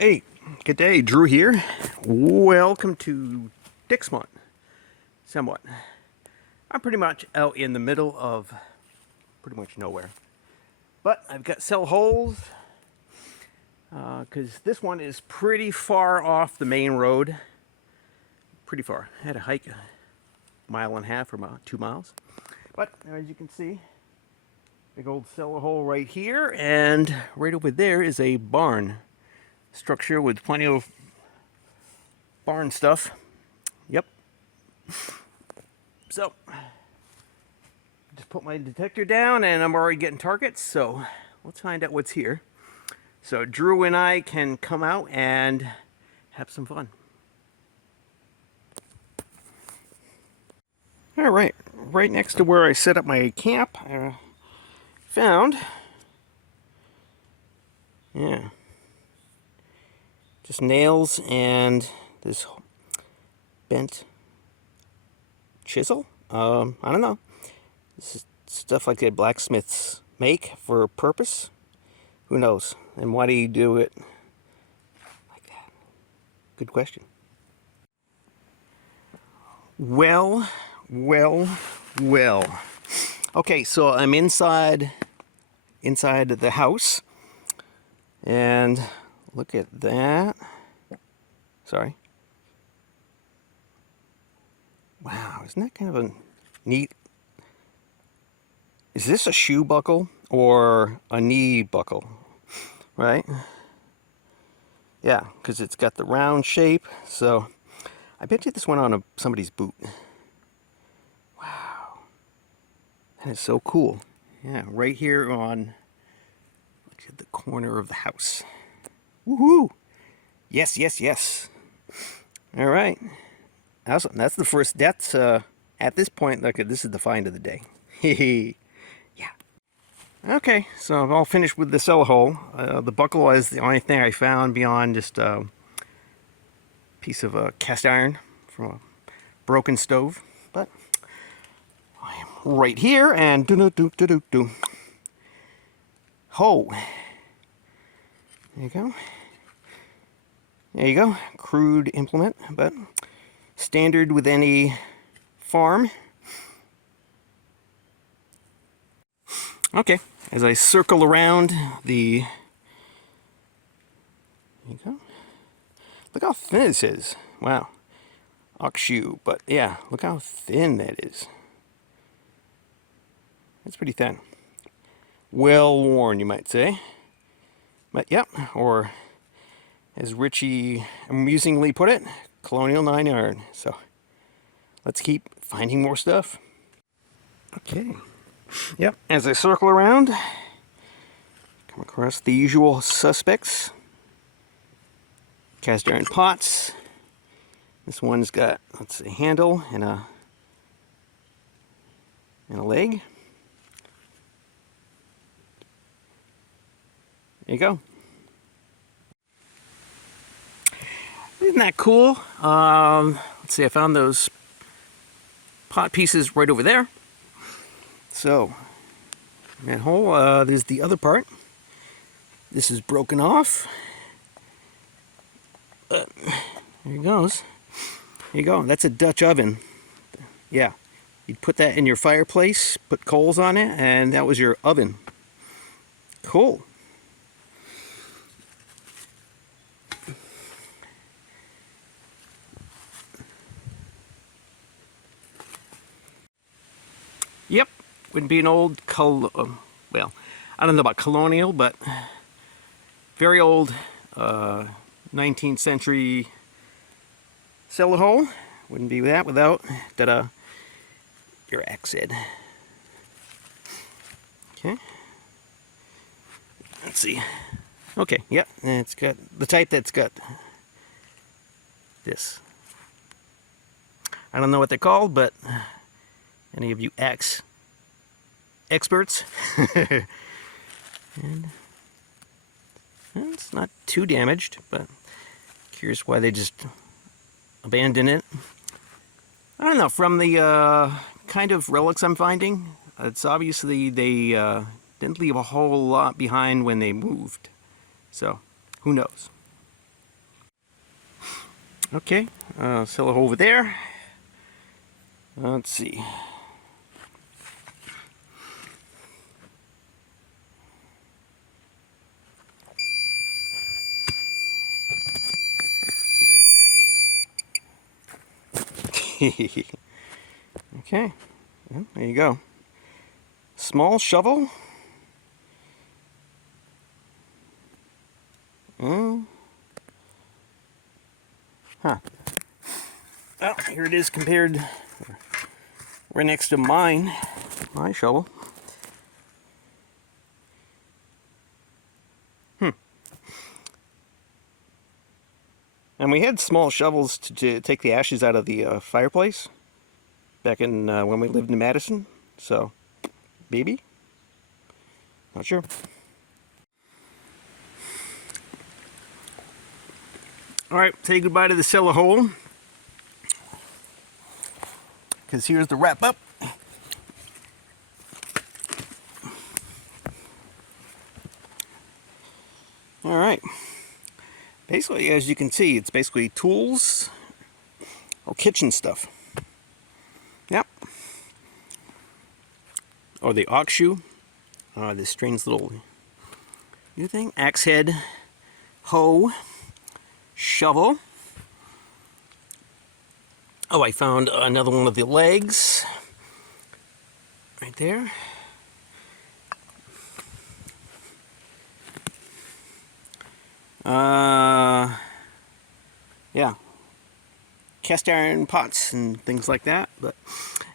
Hey, good day, Drew here. Welcome to Dixmont, somewhat. I'm pretty much out in the middle of pretty much nowhere. But I've got cell holes, because this one is pretty far off the main road. Pretty far. I had to hike a mile and a half or about 2 miles. But as you can see, big old cellar hole right here, and right over there is a barn structure with plenty of barn stuff. Yep. So, just put my detector down and I'm already getting targets, so let's find out what's here. So Drew and I can come out and have some fun. Alright, right next to where I set up my camp, I found, just nails and this bent chisel. I don't know. This is stuff like that blacksmiths make for a purpose. Who knows? And why do you do it like that? Good question. Well. Okay, so I'm inside the house, and look at that. Sorry. Wow, isn't that kind of a neat... Is this a shoe buckle or a knee buckle? Right? Yeah, because it's got the round shape, so I bet you this went on somebody's boot. Wow. That is so cool. Yeah, right here on, look at the corner of the house. Woohoo! Yes. All right. Awesome. That's the first. That's at this point. Look, this is the find of the day. Yeah. Okay, so I'm all finished with the cellar hole. The buckle is the only thing I found beyond just a piece of cast iron from a broken stove. But I am right here, and do. Ho. There you go. There you go. Crude implement, but standard with any farm. Okay, as I circle around the... There you go. Look how thin this is. Wow. Ox shoe, but yeah, look how thin that is. That's pretty thin. Well worn, you might say. But yep, or as Richie amusingly put it, Colonial 9 iron. So let's keep finding more stuff. Okay. Yep, as I circle around, come across the usual suspects. Cast iron pots. This one's got, let's see, handle and a leg. There you go. Isn't that cool? Let's see, I found those pot pieces right over there. So, that hole, there's the other part. This is broken off. There it goes. There you go. That's a Dutch oven. Yeah. You'd put that in your fireplace, put coals on it, and that was your oven. Cool. Yep. Would be an old, well, I don't know about colonial, but very old 19th century cellar hole. Wouldn't be that without your axe head. Okay. Let's see. Okay, yep, and it's got the type that's got this. I don't know what they're called, but any of you axe experts? And it's not too damaged, but curious why they just abandon it. I don't know, from the kind of relics I'm finding, it's obviously they didn't leave a whole lot behind when they moved. So, who knows? Okay, cellar hole over there. Let's see. Okay, well, there you go. Small shovel. Huh. Well, here it is compared right next to my shovel. And we had small shovels to take the ashes out of the fireplace back in when we lived in Madison. So, maybe? Not sure. Alright, say goodbye to the cellar hole. Because here's the wrap up. Alright. Basically, as you can see, it's basically tools or kitchen stuff. Yep. Or the ox shoe. This strange little new thing. Axe head. Hoe. Shovel. Oh, I found another one of the legs. Right there. Yeah, cast iron pots and things like that.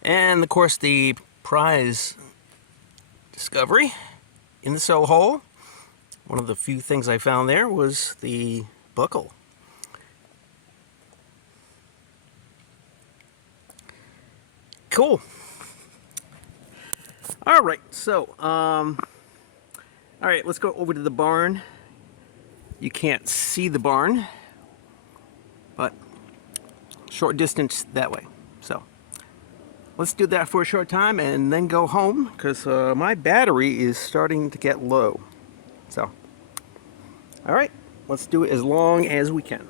And of course the prize discovery in the cellar hole. One of the few things I found there was the buckle. Cool. All right, so all right, let's go over to the barn. You can't see the barn, but short distance that way. So let's do that for a short time and then go home, because my battery is starting to get low. So all right, let's do it as long as we can.